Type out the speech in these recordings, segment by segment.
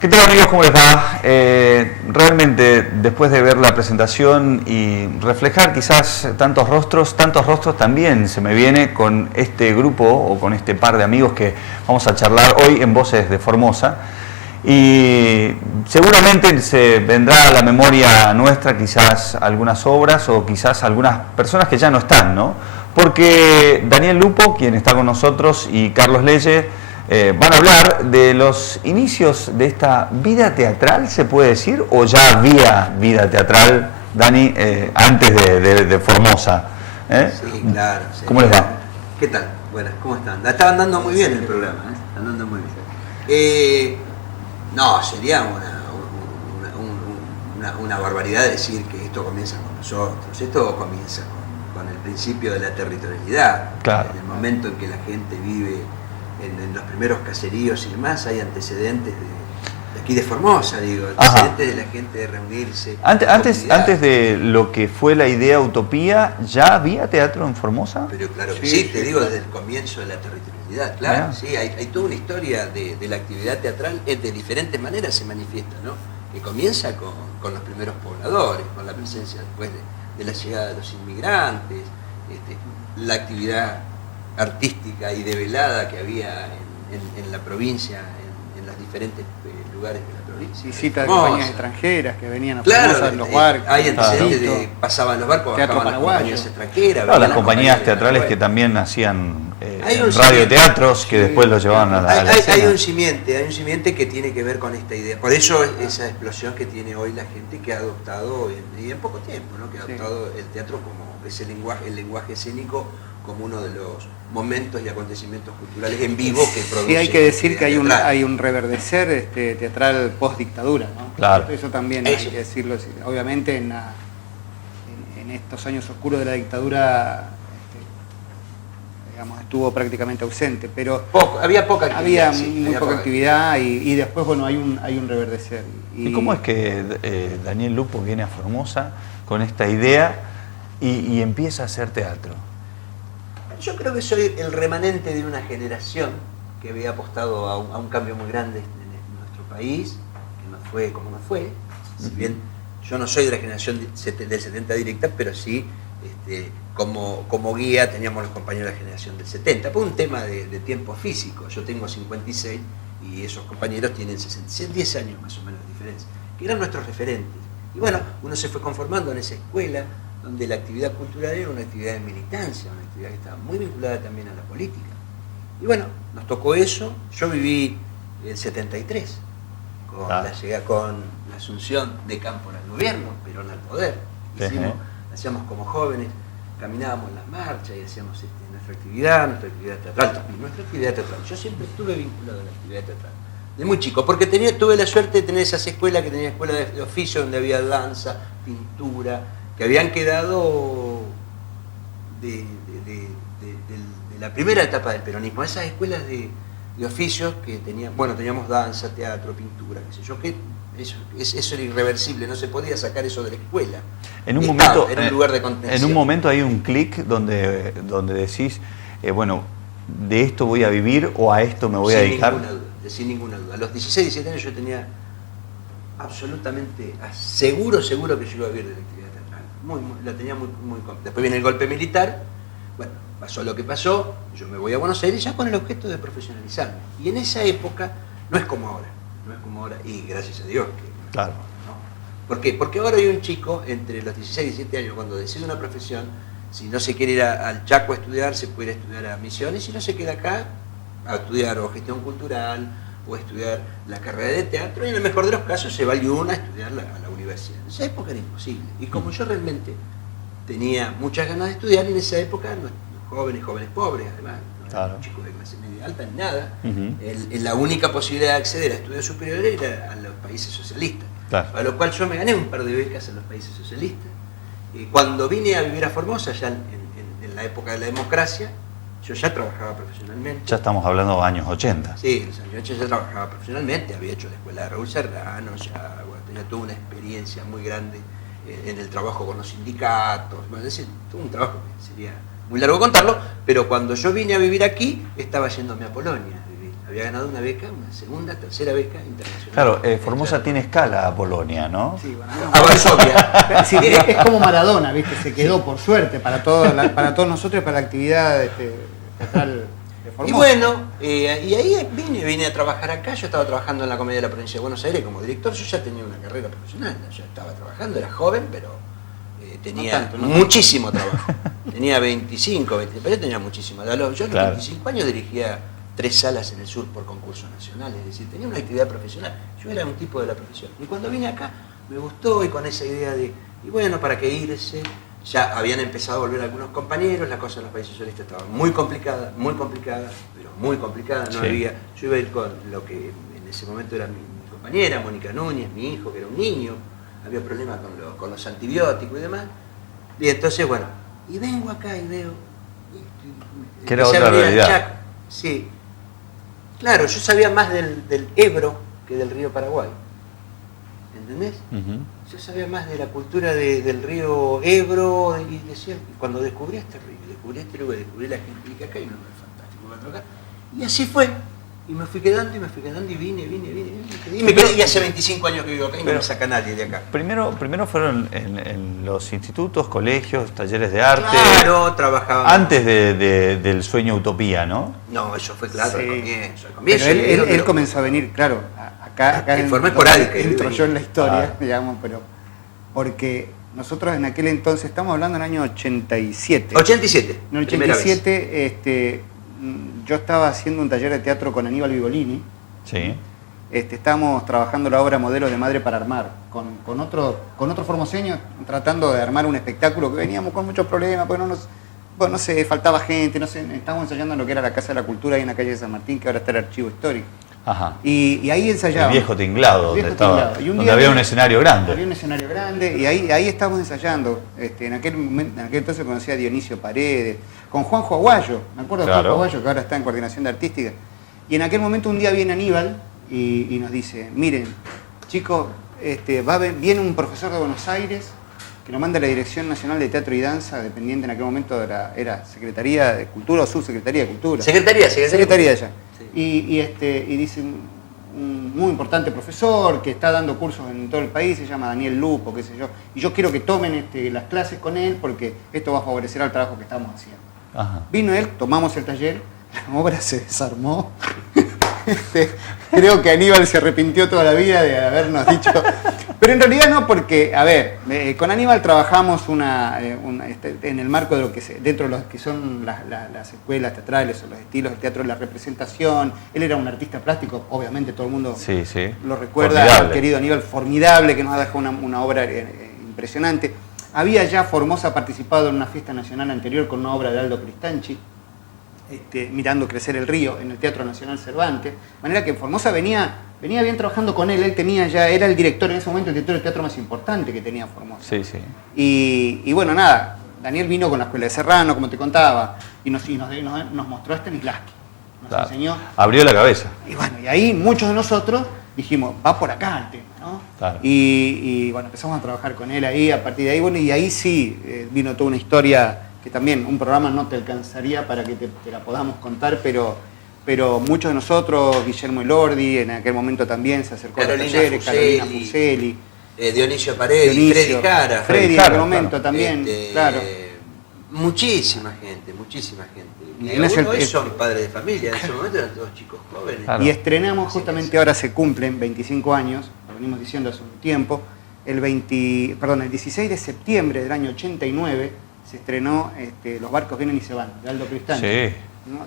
¿Qué tal, amigos? ¿Cómo les va? Realmente, después de ver la presentación y reflejar quizás tantos rostros también se me viene con este grupo o con este par de amigos que vamos a charlar hoy en Voces de Formosa. Y seguramente se vendrá a la memoria nuestra quizás algunas obras o quizás algunas personas que ya no están, ¿no? Porque Daniel Lupo, quien está con nosotros, y Carlos Leyes van a hablar de los inicios de esta vida teatral, ¿se puede decir? ¿O ya había vida teatral, Dani, antes de Formosa? Sí, claro. Sí. ¿Cómo les va? ¿Qué tal? Buenas, ¿cómo están? Está andando muy bien el programa, ¿eh? Está andando muy bien. No, sería una barbaridad decir que esto comienza con nosotros. Esto comienza con el principio de la territorialidad. Claro. En el momento en que la gente vive en los primeros caseríos y demás, hay antecedentes de aquí de Formosa, digo, antecedentes de la gente de reunirse. Antes de lo que fue la idea Utopía, ¿ya había teatro en Formosa? Pero claro que sí, te digo, desde el comienzo de la territorialidad, claro, sí, hay toda una historia de la actividad teatral, de diferentes maneras se manifiesta, ¿no? Que comienza con los primeros pobladores, con la presencia después de la llegada de los inmigrantes, la actividad artística y de velada que había en la provincia, en los diferentes lugares de la provincia. Visitas de compañías extranjeras que venían a Formosa, Formosa en los barcos. Hay antecedentes de pasaban los barcos, bajaban las compañías extranjeras. Claro, las compañías teatrales que también hacían radioteatros que después los llevaban a la escena. Hay un simiente que tiene que ver con esta idea. Por eso esa explosión que tiene hoy la gente que ha adoptado, y en poco tiempo, ¿no? Que ha adoptado el teatro como ese el lenguaje escénico como uno de los momentos y acontecimientos culturales en vivo que produce. Sí, hay que decir que hay un reverdecer teatral post-dictadura, ¿no? Claro. Eso también hay que decirlo. Obviamente en estos años oscuros de la dictadura digamos, estuvo prácticamente ausente, pero había poca actividad. Había muy poca actividad y después bueno hay un reverdecer. ¿Y cómo es que Daniel Lupo viene a Formosa con esta idea y empieza a hacer teatro? Yo creo que soy el remanente de una generación que había apostado a un cambio muy grande en nuestro país, que no fue como no fue. Si bien yo no soy de la generación del 70 directa, pero sí como guía teníamos los compañeros de la generación del 70. Por un tema de tiempo físico. Yo tengo 56 y esos compañeros tienen 66, 10 años más o menos de diferencia, que eran nuestros referentes. Y bueno, uno se fue conformando en esa escuela, donde la actividad cultural era una actividad de militancia, una actividad que estaba muy vinculada también a la política. Y bueno, nos tocó eso. Yo viví el 73, con la asunción de Cámpora al gobierno, Perón al poder. Hacíamos como jóvenes, caminábamos las marchas y hacíamos nuestra actividad teatral. Yo siempre estuve vinculado a la actividad teatral, de muy chico, porque tuve la suerte de tener esas escuelas, que tenía escuela de oficio donde había danza, pintura, que habían quedado de la primera etapa del peronismo, esas escuelas de oficios que teníamos danza, teatro, pintura, qué sé yo, que eso era irreversible, no se podía sacar eso de la escuela. En un momento, era un lugar de contención. En un momento hay un clic donde decís, bueno, de esto voy a vivir o a esto me voy a dedicar. Sin ninguna duda. A los 16, 17 años yo tenía absolutamente seguro que yo iba a vivir de la actividad teatral. La tenía muy. Después viene el golpe militar, bueno, pasó lo que pasó, yo me voy a Buenos Aires ya con el objeto de profesionalizarme. Y en esa época no es como ahora, y gracias a Dios que claro. ¿no? ¿Por qué? Porque ahora hay un chico entre los 16 y 17 años, cuando decide una profesión, si no se quiere ir al Chaco a estudiar, se puede ir a estudiar a Misiones, si no se queda acá a estudiar o gestión cultural o a estudiar la carrera de teatro, y en el mejor de los casos se va a Luna a estudiar a la universidad. En esa época era imposible. Y como yo realmente tenía muchas ganas de estudiar, en esa época, jóvenes pobres además, no eran chicos de clase media alta ni nada, la única posibilidad de acceder a estudios superiores era a los países socialistas. Claro. A lo cual yo me gané un par de becas en los países socialistas. Cuando vine a vivir a Formosa, ya en la época de la democracia, yo ya trabajaba profesionalmente. Ya estamos hablando de años 80. Sí, en los años 80 ya trabajaba profesionalmente, había hecho la escuela de Raúl Serrano, tenía toda una experiencia muy grande en el trabajo con los sindicatos, es decir, todo un trabajo que sería muy largo contarlo, pero cuando yo vine a vivir aquí, estaba yéndome a Polonia a había ganado una beca, una segunda, tercera beca internacional. Claro, Formosa tiene escala a Polonia, ¿no? Sí, bueno, A Varsovia. sí, es como Maradona, ¿viste? Se quedó por suerte para todos nosotros y para la actividad teatral de Formosa. Y bueno, y ahí vine a trabajar acá. Yo estaba trabajando en la Comedia de la Provincia de Buenos Aires como director. Yo ya tenía una carrera profesional, ya estaba trabajando, era joven, pero tenía muchísimo trabajo. Tenía 25, 20, pero yo tenía muchísimo. Yo a los 25 años dirigía 3 salas en el sur por concurso nacional, es decir, tenía una actividad profesional. Yo era un tipo de la profesión. Y cuando vine acá me gustó y con esa idea de, y bueno, ¿para qué irse? Ya habían empezado a volver algunos compañeros, la cosa en los países socialistas estaba muy complicada, pero muy complicada. No había, yo iba a ir con lo que en ese momento era mi compañera, Mónica Núñez, mi hijo, que era un niño, había problemas con los antibióticos y demás. Y entonces, bueno, y vengo acá y veo... Que era otra realidad. Sí. Claro, yo sabía más del Ebro que del río Paraguay. ¿Entendés? Yo sabía más de la cultura del río Ebro y decía, cuando descubrí este río, descubrí la gente que acá hay un lugar fantástico para acá. Y así fue. Y me fui quedando y vine. Y hace 25 años que vivo acá y no me saca nadie de acá. Primero fueron en los institutos, colegios, talleres de arte. Claro, trabajaba. Antes del sueño utopía, ¿no? No, eso fue claro, Sí. al comienzo. Pero él comenzó a venir, claro, acá en forma esporádica. Entro yo en la historia, digamos, pero porque nosotros en aquel entonces, estamos hablando del año 87. 87. En el 87, yo estaba haciendo un taller de teatro con Aníbal Vigolini. Sí. Estábamos trabajando la obra Modelo de Madre para Armar, con otro formoseño, tratando de armar un espectáculo que veníamos con muchos problemas, porque no sé, faltaba gente, no sé, estábamos ensayando en lo que era la Casa de la Cultura ahí en la calle de San Martín, que ahora está el archivo histórico. Ajá. Y ahí ensayábamos. El viejo tinglado, donde había un escenario grande. Había un escenario grande y ahí estábamos ensayando. En aquel entonces conocí a Dionisio Paredes, con Juanjo Aguayo, me acuerdo de Juanjo Aguayo, que ahora está en Coordinación de Artística. Y en aquel momento un día viene Aníbal y nos dice, miren, chicos, viene un profesor de Buenos Aires que nos manda a la Dirección Nacional de Teatro y Danza, dependiente en aquel momento era Secretaría de Cultura o Subsecretaría de Cultura. Secretaría ya. Sí. Y dice un muy importante profesor que está dando cursos en todo el país, se llama Daniel Lupo, qué sé yo, y yo quiero que tomen las clases con él porque esto va a favorecer al trabajo que estamos haciendo. Ajá. Vino él, tomamos el taller, la obra se desarmó. Creo que Aníbal se arrepintió toda la vida de habernos dicho. Pero en realidad no, porque, a ver, con Aníbal trabajamos en el marco de lo que dentro de lo que son las escuelas teatrales o los estilos del teatro, la representación. Él era un artista plástico, obviamente todo el mundo lo recuerda, formidable. Querido Aníbal, formidable, que nos ha dejado una obra impresionante. Había ya Formosa participado en una fiesta nacional anterior con una obra de Aldo Cristanchi, Mirando crecer el río, en el Teatro Nacional Cervantes. De manera que Formosa venía bien trabajando con él, era el director en ese momento, el director del teatro más importante que tenía Formosa. Sí, sí. Y bueno, nada, Daniel vino con la Escuela de Serrano, como te contaba, y nos mostró a Stanislavski. Nos enseñó. Abrió la cabeza. Y bueno, y ahí muchos de nosotros dijimos, va por acá el tema, ¿no? Claro. Y bueno, empezamos a trabajar con él ahí, a partir de ahí, bueno, y ahí sí vino toda una historia que también un programa no te alcanzaría para que te la podamos contar, pero muchos de nosotros, Guillermo Elordi, en aquel momento también se acercó a los talleres, Carolina Fuseli, Dionisio Paredes, Freddy Cara. Freddy en aquel momento también, claro. Muchísima gente. Y hoy son padres de familia, en ese momento eran todos chicos jóvenes. Claro. Y estrenamos justamente, ahora se cumplen 25 años, lo venimos diciendo hace un tiempo, el 16 de septiembre del año 89, se estrenó Los barcos vienen y se van, de Aldo Cristanchi. Sí. ¿No?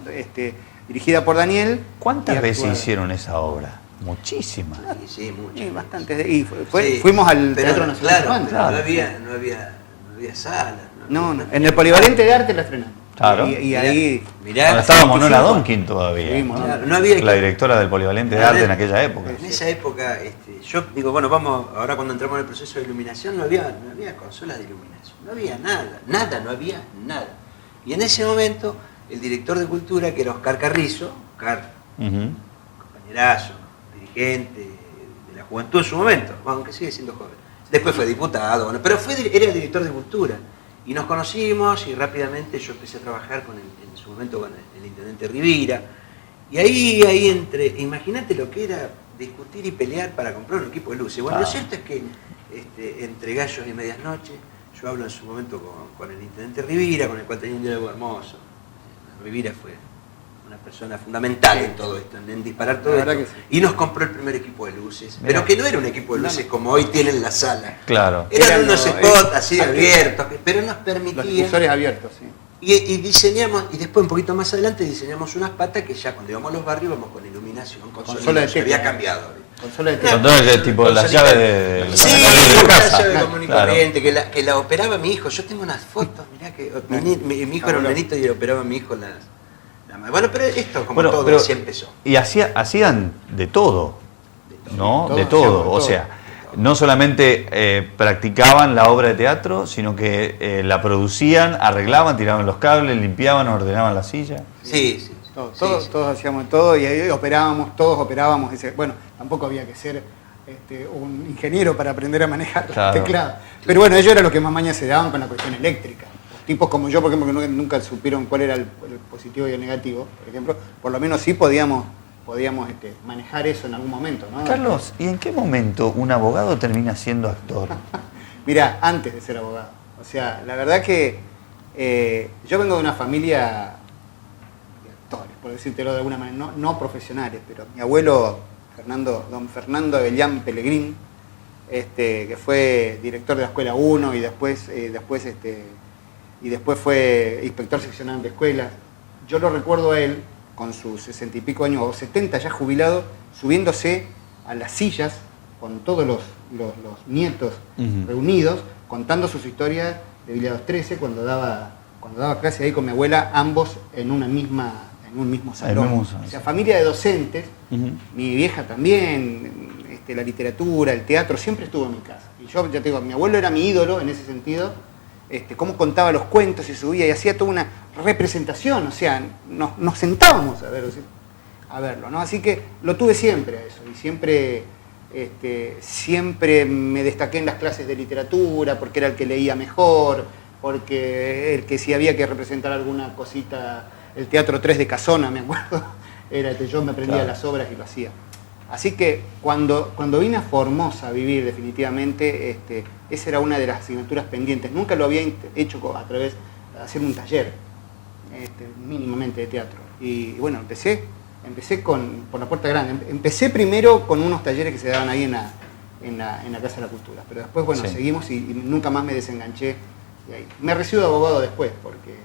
Dirigida por Daniel. ¿Cuántas veces hicieron esa obra? Muchísimas. Sí, muchas. Sí, bastantes. Y fuimos al Teatro Nacional. Claro, no había sala. No, en el Polivalente de Arte la estrenamos. Claro. Y ahí... Mirá, estábamos Nona Donkin todavía. Sí, claro, no había la directora del Polivalente de Arte en aquella época. En esa época, yo digo, bueno, vamos, ahora cuando entramos en el proceso de iluminación no había consolas de iluminación. No había no había nada. Y en ese momento, el director de cultura, que era Oscar Carrizo, compañerazo, dirigente de la juventud en su momento, aunque sigue siendo joven. Después fue diputado, bueno, pero era el director de cultura. Y nos conocimos y rápidamente yo empecé a trabajar en su momento con el intendente Rivira. Y ahí imagínate lo que era discutir y pelear para comprar un equipo de luces. Bueno, lo cierto es que entre gallos y medias noches, yo hablo en su momento con el intendente Rivira, con el cual tenía un diálogo hermoso. Rivira fue una persona fundamental en todo esto, en disparar todo esto. Sí. Y nos compró el primer equipo de luces. Mirá. Pero que no era un equipo de luces como hoy tienen la sala. Claro. Eran unos spots así abiertos, pero nos permitían... Los difusores abiertos, sí. Y diseñamos, y después un poquito más adelante diseñamos unas patas que ya cuando íbamos a los barrios íbamos con iluminación, con sonido, de había cambiado. Consola de tecla. Tipo las llaves de sí, la llave común y corriente, que la operaba mi hijo. Yo tengo unas fotos, mirá que mi hijo era un nenito y le operaba a mi hijo las... Bueno, pero esto como todo así empezó. Y hacían de todo, ¿no? De todo, o sea... No solamente practicaban la obra de teatro, sino que la producían, arreglaban, tiraban los cables, limpiaban, ordenaban la silla. Sí. Todos hacíamos todo y ahí todos operábamos. Bueno, tampoco había que ser un ingeniero para aprender a manejar teclado. Pero bueno, ellos eran los que más mañas se daban con la cuestión eléctrica. Tipos como yo, por ejemplo, que nunca supieron cuál era el positivo y el negativo, por ejemplo, por lo menos sí podíamos manejar eso en algún momento, ¿no? Carlos, ¿y en qué momento un abogado termina siendo actor? Mirá, antes de ser abogado. O sea, la verdad que yo vengo de una familia de actores, por decírtelo de alguna manera, no profesionales, pero mi abuelo, don Fernando Avellán Pellegrín, que fue director de la Escuela 1 y después fue inspector seccional de escuelas. Yo lo recuerdo a él con sus 60 y pico años, o 70 ya jubilado, subiéndose a las sillas con todos los nietos reunidos, contando sus historias de Villa 213 cuando daba clase ahí con mi abuela, ambos en un mismo salón. O sea, familia de docentes, mi vieja también, la literatura, el teatro, siempre estuvo en mi casa. Y yo ya te digo, mi abuelo era mi ídolo en ese sentido, cómo contaba los cuentos y subía y hacía toda una representación, o sea, nos sentábamos a verlo, ¿no? Así que lo tuve siempre a eso y siempre me destaqué en las clases de literatura porque era el que leía mejor, porque el que si había que representar alguna cosita, el Teatro 3 de Casona, me acuerdo, era que yo me aprendía las obras y lo hacía. Así que cuando vine a Formosa a vivir definitivamente, esa era una de las asignaturas pendientes. Nunca lo había hecho a través de hacer un taller, mínimamente de teatro. Y bueno, empecé por la puerta grande. Empecé primero con unos talleres que se daban ahí en la Casa de la Cultura. Pero después, bueno, seguimos y nunca más me desenganché. Y ahí. Me recibo de abogado después, porque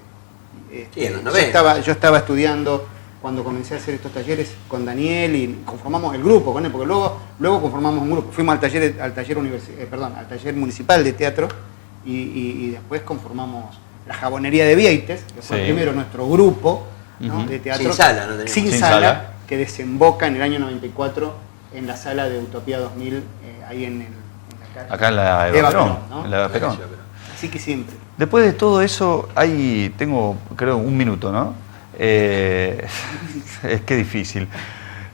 yo estaba estudiando cuando comencé a hacer estos talleres con Daniel y conformamos el grupo con él, porque luego conformamos un grupo. Fuimos al taller municipal de teatro y después conformamos la Jabonería de Vieites, que fue primero nuestro grupo, ¿no? De teatro sin sala, que desemboca en el año 94 en la sala de Utopía 2000, ahí acá en la Eva Perón, ¿no? En la Eva Perón. Así que siempre. Después de todo eso, tengo creo un minuto, ¿no? Es que difícil.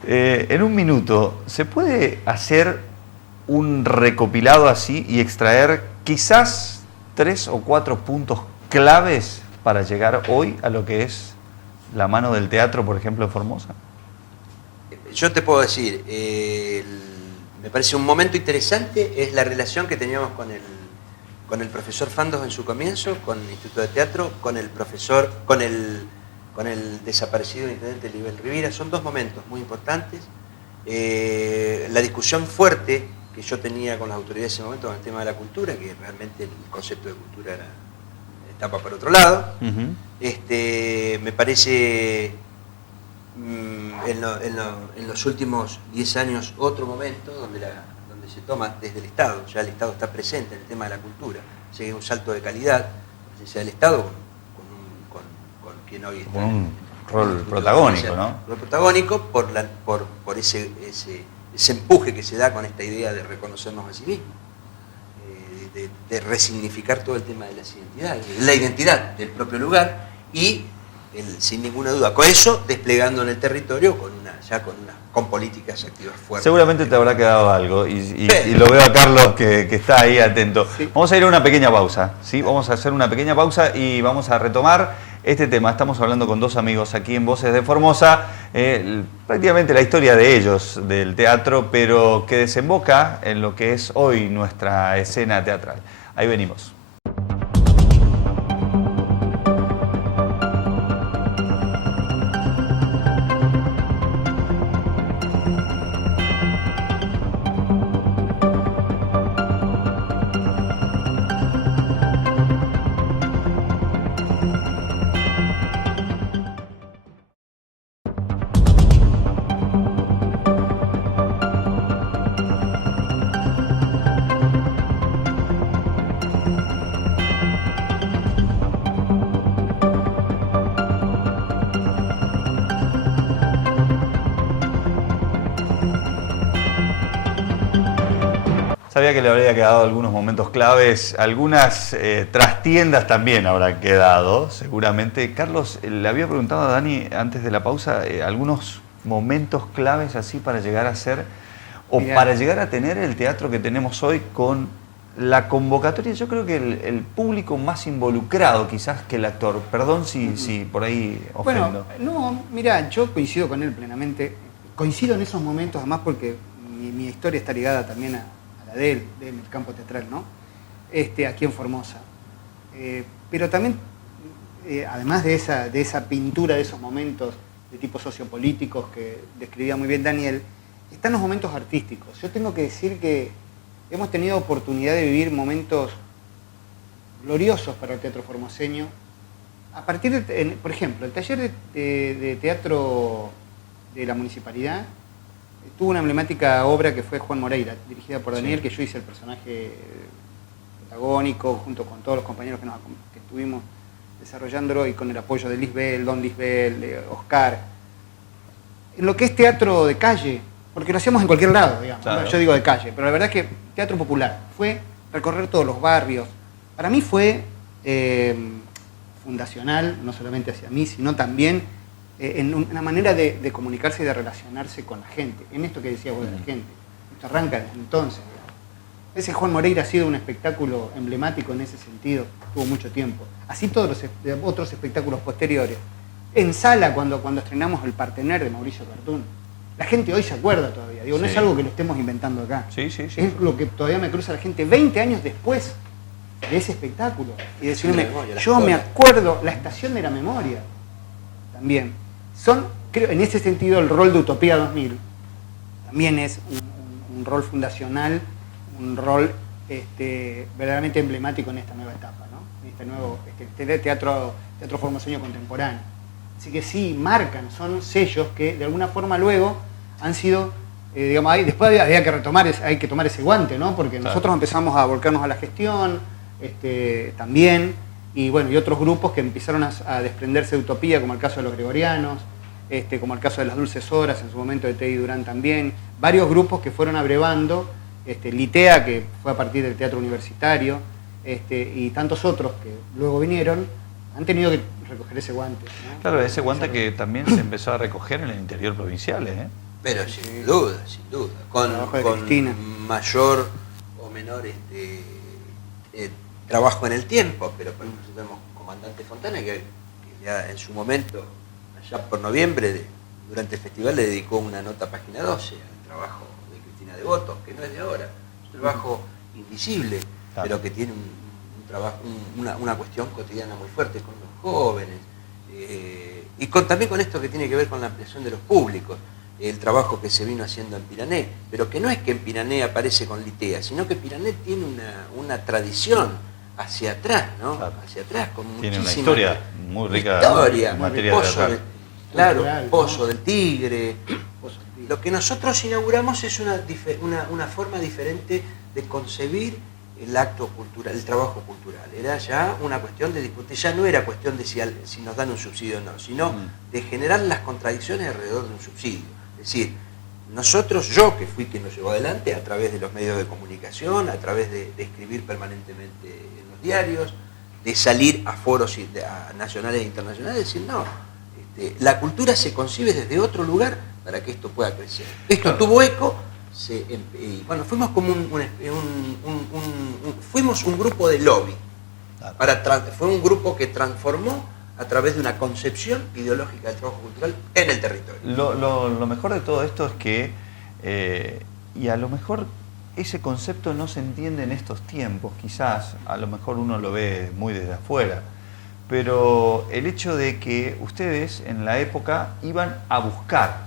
En un minuto, ¿se puede hacer un recopilado así y extraer quizás 3 o 4 puntos claves para llegar hoy a lo que es la mano del teatro, por ejemplo, en Formosa? Yo te puedo decir, me parece un momento interesante es la relación que teníamos con el profesor Fandos en su comienzo, con el Instituto de Teatro, con el desaparecido intendente Libel Rivira. Son 2 momentos muy importantes. La discusión fuerte que yo tenía con las autoridades en ese momento con el tema de la cultura, que realmente el concepto de cultura estaba por otro lado. Me parece en los últimos 10 años otro momento donde se toma desde el Estado, ya el Estado está presente en el tema de la cultura, llega un salto de calidad, sea el Estado con quien hoy está un rol protagónico, ¿no? Rol protagónico por ese empuje que se da con esta idea de reconocernos a sí mismos, de resignificar todo el tema de las identidades, la identidad del propio lugar y sin ninguna duda, con eso desplegando en el territorio con políticas activas fuertes. Seguramente te habrá quedado algo y lo veo a Carlos que está ahí atento. Sí. Vamos a ir a una pequeña pausa, ¿sí? Vamos a hacer una pequeña pausa y vamos a retomar este tema. Estamos hablando con dos amigos aquí en Voces de Formosa, prácticamente la historia de ellos, del teatro, pero que desemboca en lo que es hoy nuestra escena teatral. Ahí venimos. Sabía que le habría quedado algunos momentos claves, algunas trastiendas también habrán quedado, seguramente. Carlos, le había preguntado a Dani antes de la pausa algunos momentos claves así para llegar a ser, o para llegar a tener el teatro que tenemos hoy con la convocatoria. Yo creo que el público más involucrado quizás que el actor. Perdón si por ahí ofendo. Bueno, no, mira, yo coincido con él plenamente. Coincido en esos momentos, además porque mi historia está ligada también a de él, en el campo teatral, ¿no? Aquí en Formosa. Pero también, además de esa pintura de esos momentos de tipo sociopolíticos que describía muy bien Daniel, están los momentos artísticos. Yo tengo que decir que hemos tenido oportunidad de vivir momentos gloriosos para el teatro formoseño. A partir de, por ejemplo, el taller de teatro de la municipalidad tuvo una emblemática obra que fue Juan Moreira, dirigida por Daniel, que yo hice el personaje protagónico, junto con todos los compañeros que estuvimos desarrollándolo y con el apoyo de Lisbel, Don Lisbel, de Oscar. En lo que es teatro de calle, porque lo hacíamos en cualquier lado, digamos, claro. Yo digo de calle, pero la verdad es que teatro popular fue recorrer todos los barrios. Para mí fue fundacional, no solamente hacia mí, sino también en una manera de comunicarse y de relacionarse con la gente, en esto que decía vos de la gente. Esto arranca desde entonces. Ese Juan Moreira ha sido un espectáculo emblemático en ese sentido, tuvo mucho tiempo. Así todos los otros espectáculos posteriores. En Sala, cuando estrenamos El Partener de Mauricio Cartún, la gente hoy se acuerda todavía. Digo, no es algo que lo estemos inventando acá. Sí. Es lo que todavía me cruza la gente 20 años después de ese espectáculo. Y decirme, yo me acuerdo, la Estación de la Memoria también. Creo, en ese sentido, el rol de Utopía 2000 también es un rol fundacional, un rol verdaderamente emblemático en esta nueva etapa, ¿no? En este nuevo teatro formoseño contemporáneo. Así que sí, marcan, son sellos que de alguna forma luego han sido, digamos, después había que retomar, hay que tomar ese guante, ¿no? Porque nosotros empezamos a volcarnos a la gestión, también. Y bueno, y otros grupos que empezaron a desprenderse de Utopía, como el caso de los Gregorianos, como el caso de las Dulces Horas, en su momento de Teddy Durán también. Varios grupos que fueron abrevando, Litea, que fue a partir del teatro universitario, y tantos otros que luego vinieron, han tenido que recoger ese guante, ¿no? Claro, ese guante que también se empezó a recoger en el interior provincial, ¿eh? Pero sin duda, con mayor o menor trabajo en el tiempo, pero por ejemplo tenemos Comandante Fontana que ya en su momento, allá por noviembre, durante el festival le dedicó una nota página 12 al trabajo de Cristina Devoto, que no es de ahora, es un trabajo invisible, pero que tiene un trabajo, una cuestión cotidiana muy fuerte con los jóvenes, y también con esto que tiene que ver con la ampliación de los públicos, el trabajo que se vino haciendo en Pirané, pero que no es que en Pirané aparece con Litea, sino que Pirané tiene una tradición hacia atrás, ¿no? Hacia atrás, con tiene muchísima una historia muy rica en materia teatral. Cultural, Pozo ¿no? del Tigre. Lo que nosotros inauguramos es una forma diferente de concebir el acto cultural, el trabajo cultural. Era ya una cuestión de discutir, ya no era cuestión de si nos dan un subsidio o no, sino de generar las contradicciones alrededor de un subsidio. Es decir, nosotros, yo que fui quien lo llevó adelante a través de los medios de comunicación, a través de escribir permanentemente en los diarios, de salir a foros nacionales e internacionales, decir, no, la cultura se concibe desde otro lugar para que esto pueda crecer. Esto tuvo eco, bueno, fuimos como fuimos un grupo de lobby, fue un grupo que transformó a través de una concepción ideológica del trabajo cultural en el territorio. Lo mejor de todo esto es que, y a lo mejor ese concepto no se entiende en estos tiempos, quizás, a lo mejor uno lo ve muy desde afuera, pero el hecho de que ustedes en la época iban a buscar,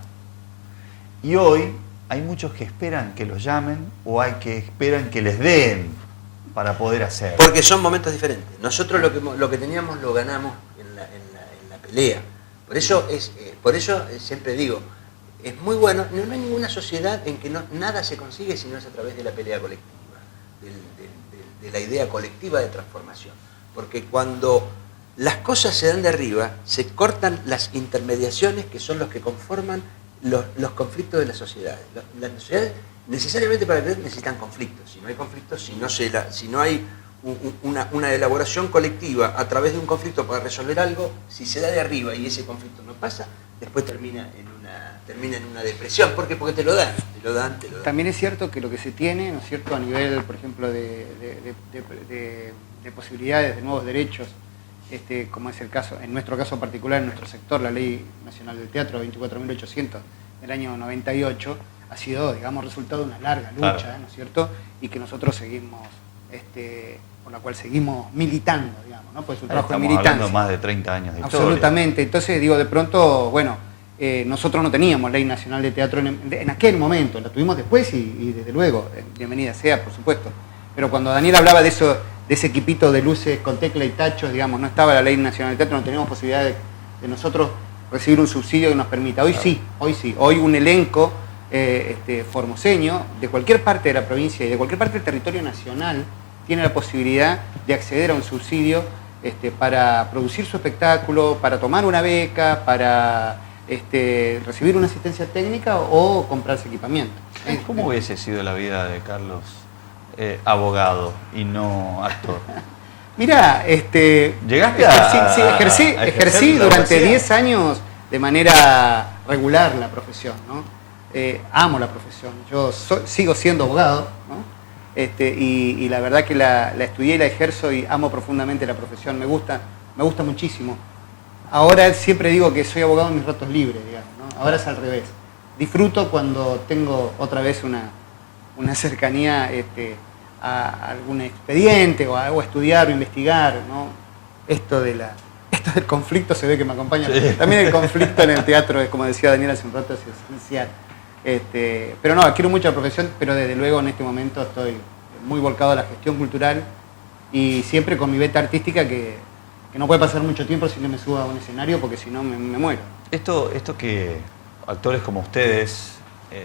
y hoy hay muchos que esperan que los llamen o hay que esperan que les den para poder hacer. Porque son momentos diferentes. Nosotros lo que teníamos lo ganamos en la pelea. Por eso siempre digo, es muy bueno, no hay ninguna sociedad en que nada se consigue si no es a través de la pelea colectiva, de la idea colectiva de transformación. Porque cuando las cosas se dan de arriba, se cortan las intermediaciones que son los que conforman los conflictos de las sociedades. Las sociedades necesariamente para crecer necesitan conflictos. Si no hay conflictos, si no hay una elaboración colectiva a través de un conflicto para resolver algo, si se da de arriba y ese conflicto no pasa, después termina en una depresión. ¿Por qué? Porque te lo dan. También es cierto que lo que se tiene, ¿no es cierto?, a nivel, por ejemplo, de posibilidades, de nuevos derechos, como es el caso, en nuestro caso particular, en nuestro sector, la Ley Nacional del Teatro 24.800 del año 98, ha sido, digamos, resultado de una larga lucha, claro, ¿no es cierto? Y que nosotros seguimos, por la cual seguimos militando, digamos, ¿no? Pues es un trabajo de militancia. Estamos hablando más de 30 años de historia. Absolutamente. Entonces, digo, de pronto, bueno, nosotros no teníamos Ley Nacional de Teatro en aquel momento, la tuvimos después y desde luego, bienvenida sea, por supuesto. Pero cuando Daniel hablaba de eso, de ese equipito de luces con tecla y tachos, digamos, no estaba la Ley Nacional de Teatro, no teníamos posibilidad de nosotros recibir un subsidio que nos permita. Hoy sí, hoy un elenco formoseño de cualquier parte de la provincia y de cualquier parte del territorio nacional tiene la posibilidad de acceder a un subsidio para producir su espectáculo, para tomar una beca, para recibir una asistencia técnica o comprarse equipamiento. ¿Cómo hubiese sido la vida de Carlos abogado y no actor? Mirá, ¿llegaste a ejercí durante 10 años de manera regular la profesión, ¿no? Amo la profesión, yo sigo siendo abogado, ¿no? Y la verdad que la estudié y la ejerzo y amo profundamente la profesión, me gusta muchísimo. Ahora siempre digo que soy abogado en mis ratos libres, digamos, ¿no? Ahora es al revés. Disfruto cuando tengo otra vez una cercanía a algún expediente o a estudiar o investigar, ¿no? Esto del conflicto se ve que me acompaña. Sí. También el conflicto en el teatro, como decía Daniel hace un rato, es esencial. Pero no, quiero mucho la profesión, pero desde luego en este momento estoy muy volcado a la gestión cultural y siempre con mi beta artística que no puede pasar mucho tiempo sin que me suba a un escenario porque si no me muero. Esto que actores como ustedes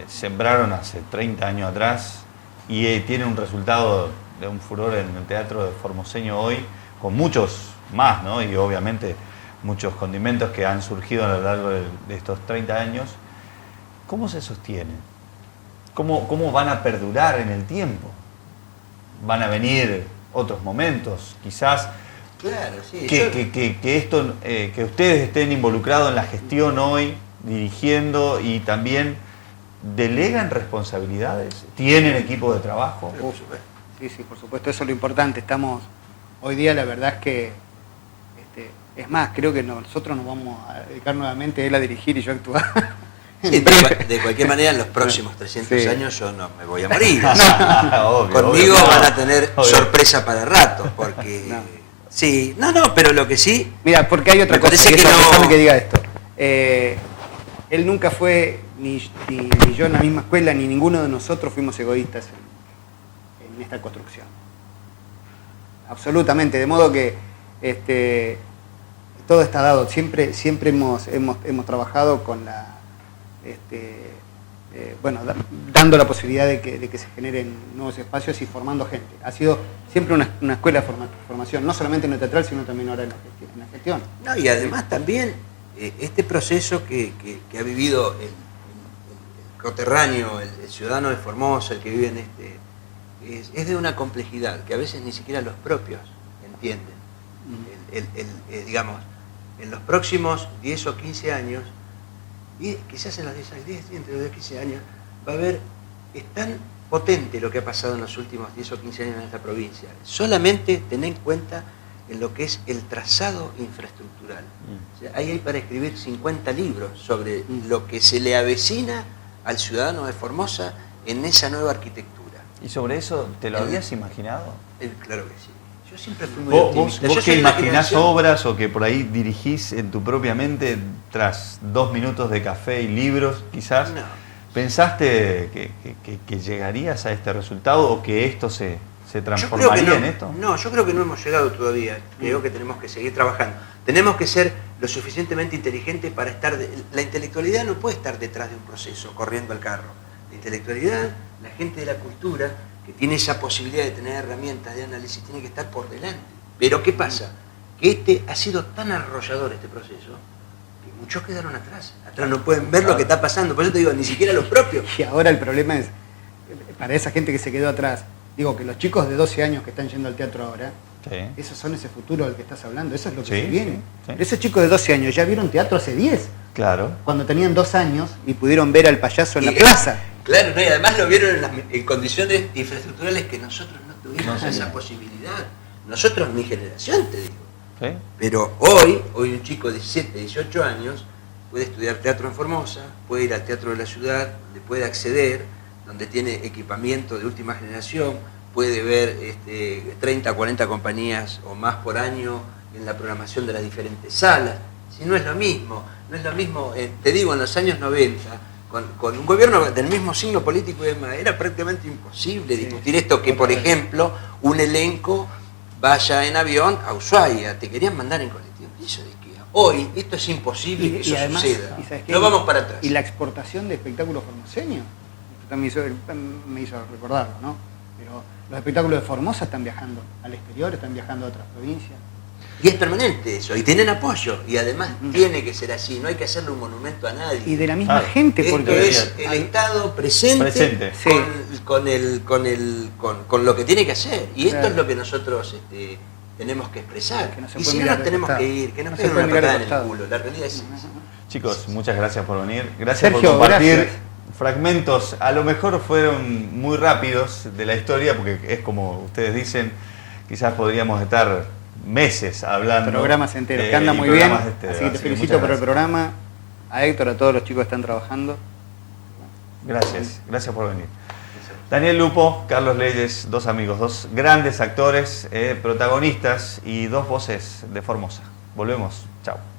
sembraron hace 30 años atrás y tiene un resultado de un furor en el teatro de formoseño hoy, con muchos más, ¿no? Y obviamente muchos condimentos que han surgido a lo largo de estos 30 años. ¿Cómo se sostienen? ¿Cómo van a perdurar en el tiempo? ¿Van a venir otros momentos? Quizás claro, sí, que ustedes estén involucrados en la gestión hoy, dirigiendo y también ¿delegan responsabilidades? ¿Tienen equipo de trabajo? Sí, por supuesto, eso es lo importante. Estamos, hoy día la verdad es que, es más, creo que nosotros nos vamos a dedicar nuevamente él a dirigir y yo a actuar. Sí, de cualquier manera, en los próximos 300 años yo no me voy a morir. Conmigo van a tener sorpresa para rato, porque... No. Sí, pero lo que sí... Mira, porque hay otra cosa, que diga esto. Él nunca fue, ni yo en la misma escuela, ni ninguno de nosotros fuimos egoístas en esta construcción. Absolutamente, de modo que todo está dado. Siempre hemos trabajado con la... dando la posibilidad de que se generen nuevos espacios y formando gente. Ha sido siempre una escuela de formación, no solamente en lo teatral, sino también ahora en la gestión. No, y además también este proceso que ha vivido el coterráneo, el ciudadano de Formosa, el que vive en es de una complejidad que a veces ni siquiera los propios entienden. Digamos, en los próximos 10 o 15 años, y quizás en los 10, entre los 10 y 15 años, va a haber, es tan potente lo que ha pasado en los últimos 10 o 15 años en esta provincia. Solamente tener en cuenta en lo que es el trazado infraestructural. O sea, ahí hay para escribir 50 libros sobre lo que se le avecina al ciudadano de Formosa en esa nueva arquitectura. ¿Y sobre eso te lo habías imaginado? Claro que sí. Yo siempre fui muy ¿Vos optimista. Yo que soy de la imaginás generación- obras o que por ahí dirigís en tu propia mente tras 2 minutos de café y libros, quizás? No. ¿Pensaste que llegarías a este resultado o que esto se Yo creo que transformaría no, en esto? no, yo creo que no hemos llegado todavía. Creo que tenemos que seguir trabajando. Tenemos que ser lo suficientemente inteligentes para estar... La intelectualidad no puede estar detrás de un proceso, corriendo al carro. La intelectualidad, la gente de la cultura, que tiene esa posibilidad de tener herramientas de análisis, tiene que estar por delante. Pero ¿qué pasa? Que ha sido tan arrollador este proceso, que muchos quedaron atrás. Atrás no pueden ver lo que está pasando. Por eso te digo, ni siquiera los propios. Y ahora el problema es, para esa gente que se quedó atrás, digo que los chicos de 12 años que están yendo al teatro ahora, Sí. esos son ese futuro del que estás hablando, eso es lo que Sí, se viene. sí, sí. Pero esos chicos de 12 años ya vieron teatro hace 10, Claro. cuando tenían 2 años y pudieron ver al payaso en la plaza. Claro, no, y además lo vieron en condiciones infraestructurales que nosotros no tuvimos No, esa sí. posibilidad. Nosotros, mi generación, te digo. ¿Sí? Pero hoy un chico de 17, 18 años puede estudiar teatro en Formosa, puede ir al teatro de la ciudad, donde puede acceder, donde tiene equipamiento de última generación, puede ver 30, 40 compañías o más por año en la programación de las diferentes salas. Si no es lo mismo, te digo, en los años 90, con un gobierno del mismo signo político y demás, era prácticamente imposible discutir esto, que por ejemplo un elenco vaya en avión a Ushuaia, te querían mandar en colectivo. Eso de que hoy esto es imposible que eso además, suceda. ¿y sabes qué? No vamos para atrás. Y la exportación de espectáculos formoseños, esto también me hizo recordarlo, ¿no? Pero los espectáculos de Formosa están viajando al exterior, están viajando a otras provincias. Y es permanente eso, y tienen apoyo, y además tiene que ser así, no hay que hacerle un monumento a nadie. Y de la misma Claro. gente, Esto porque es el Estado presente, Sí. con lo que tiene que hacer. Y esto Claro. es lo que nosotros tenemos que expresar. Que no se Y puede si no mirar nos de tenemos costado. que ir, que nos No se peguen puede una mirar de patada en el costado. culo. La realidad es esa. Chicos, muchas gracias por venir. Gracias Sergio, por compartir gracias. fragmentos. A lo mejor fueron muy rápidos de la historia, porque es como ustedes dicen, quizás podríamos estar meses hablando. Programas enteros, que anda y muy bien. programas enteros. Así que te Así felicito muchas por el gracias. programa. A Héctor, a todos los chicos que están trabajando. Gracias por venir. Daniel Lupo, Carlos Leyes, 2 amigos, 2 grandes actores, protagonistas y 2 voces de Formosa. Volvemos. Chao.